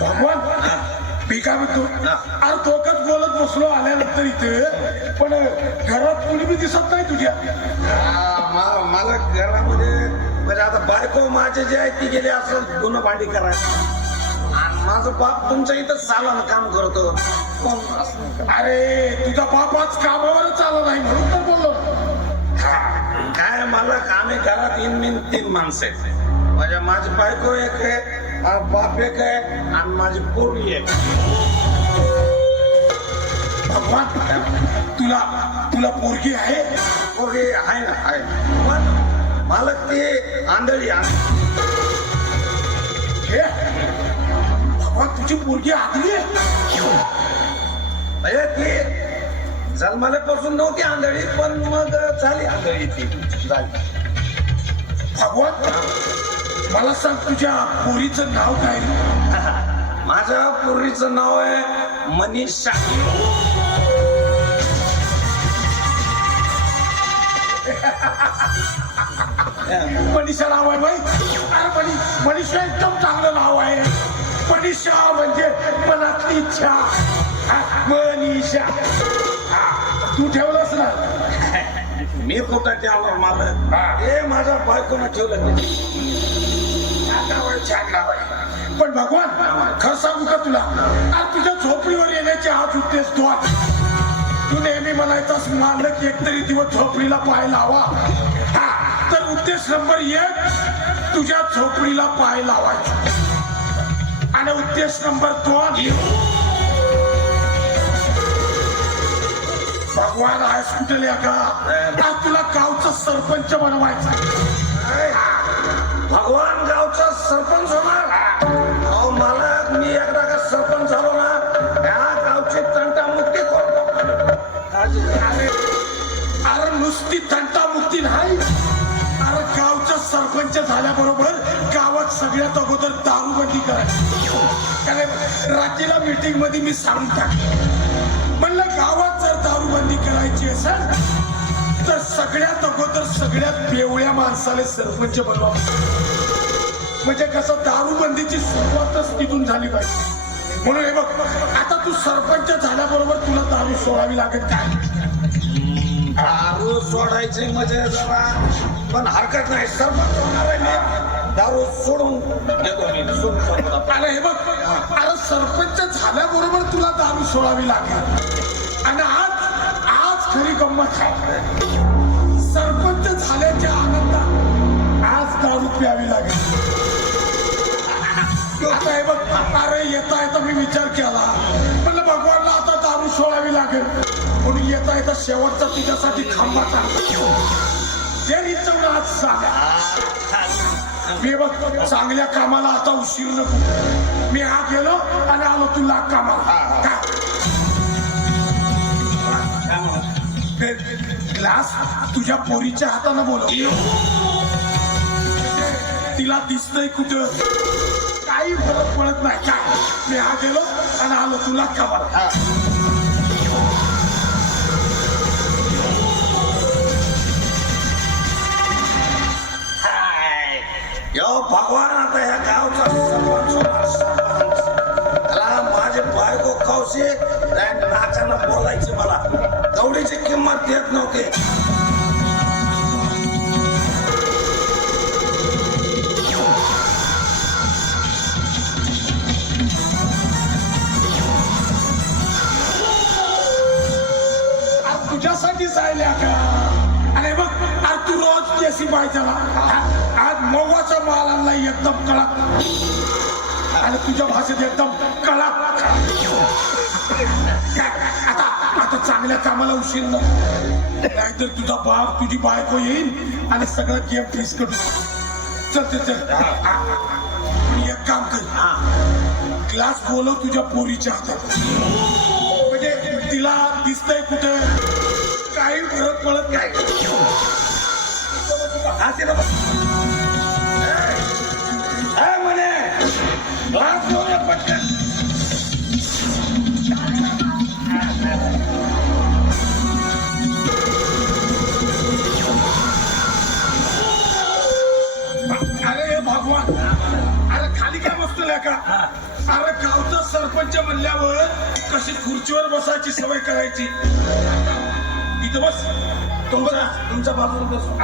भगवान मी काय म्हणतो अरे दोघच बोलत बसलो आल्यानंतर इथे पण घरात कोणी बी दिसत नाही तुझ्या. मला घरामध्ये म्हणजे आता बायको माझे जे आहे ती गेली असं धुणं भांडी करायला आणि माझं बाप तुमच्या इथं चालानं काम करतो. अरे तुझा बाप आज कामावरच आला नाही म्हणून तर बोललो. काय मला काम आहे घरात तीन माणसं आहेत. म्हणजे माझी बायको एक आहे, बाप एक आहे आणि माझी पोरगी एक. भगवान तुला पोरगी आहे? पोरगी आहे ना आहे पण मला ते आंधळी हे भगवान तुझी पोरगी आंधळी अरे ती जन्माल्यापासून नव्हती आंधळी पण मग झाली आंधळी ती झाली. भगवान मला सांग तुझ्या पोरीचं नाव काय? माझ्या पोरीचं नाव आहे मनीषा. मनीषा नाव आहे बाई. अरे मनीषा एकदम चांगलं नाव आहे. मनीषा म्हणजे मनातली इच्छा. मनीषा तू ठेवलंस ना? मी कुठं ठेवलं मला हे माझ्या बायकोनं ठेवलं. छान नाव आहे. पण भगवान खरं सांगू का तुला आज तुझ्या झोपडीवर येण्याचे हाच उद्देश तो. तू नेहमी म्हणायचास मालक एकतरी दिवस झोपडीला पाय लावा. तर उद्देश नंबर 1 तुझ्या झोपडीला पाय लावायचा आणि उद्देश नंबर 2 भगवान हॉस्पिटल या का आज तुला गावचा सरपंच बनवायचा. भगवान गावचा सरपंच होणार. अहो मला मी एकदा का सरपंच झालो ना या गावची तंटामुक्ती करतो. अरे नुसती तंटामुक्ती नाही. अरे गावचा सरपंच झाल्याबरोबर गावात सगळ्यात अगोदर दारूबंदी करायची. कारण रात्रीला मीटिंग मध्ये मी सांगता म्हणलं गावात जर दारूबंदी करायची असेल तर सगळ्यात अगोदर सगळ्यात बेवळ्या माणसाला सरपंच बनवा. म्हणजे कसं दारूबंदीची सुरुवातच तिथून झाली पाहिजे. म्हणून हे बघ आता तू सरपंच झाल्याबरोबर तुला दारू सोडावी लागेल. काय दारू सोडायची म्हणजे जरा पण हरकत नाही. सरपंच होणार आहे मी दारू सोडून देतो मी. अरे हे बघ अरे सरपंच झाल्याबरोबर तुला दारू सोडावी लागेल. आणि आज खरी गंमत आहे. सरपंच झाल्याच्या आनंदात आज दारू प्यावी लागेल. आता हे बघ अरे येता मी विचार केला म्हणलं भगवानला आता दारू सोडावी लागेल म्हणून येता शेवटचा तुझ्यासाठी खांबाचा आज सांगा. मी बघ चांगल्या कामाला आता उशीर नको. मी हा गेलो आणि आलो तुला कामाला. ग्लास तुझ्या पोरीच्या हाताने बोलव. तिला दिसतंय कुठं काही फरक पडत नाही. काय मी हा गेलो आणि आलो तुला कामाला. यो भगवान आता ह्या गावचा सरपंच होणार. त्याला माझे बायको कौशी नाचानं बोलायची मला तेवढीची किंमत देत नव्हती. तुझ्यासाठी जायला का? अरे बघ आज तू रोज केसी पाहिजे. आज मवाचा माल आणला एकदम कडक आणि तुझ्या भाषेत एकदम कडक. आता चांगल्या कामाला उशीर नाहीतर तुझा बाप तुझी बायको येईल आणि सगळं गेम फिस करू. चल एक काम कर ग्लास बोलव तुझ्या पोरीच्या हातात. म्हणजे तिला दिसतंय कुठे काही फरक पडत नाही. म्हणे पटकन अरे भगवान अरे खाली काय बसतो का? अरे सरपंच म्हणल्यावर कशी खुर्चीवर बसायची सवय करायची. इथं बस. तुमच्या बाजूला बसू.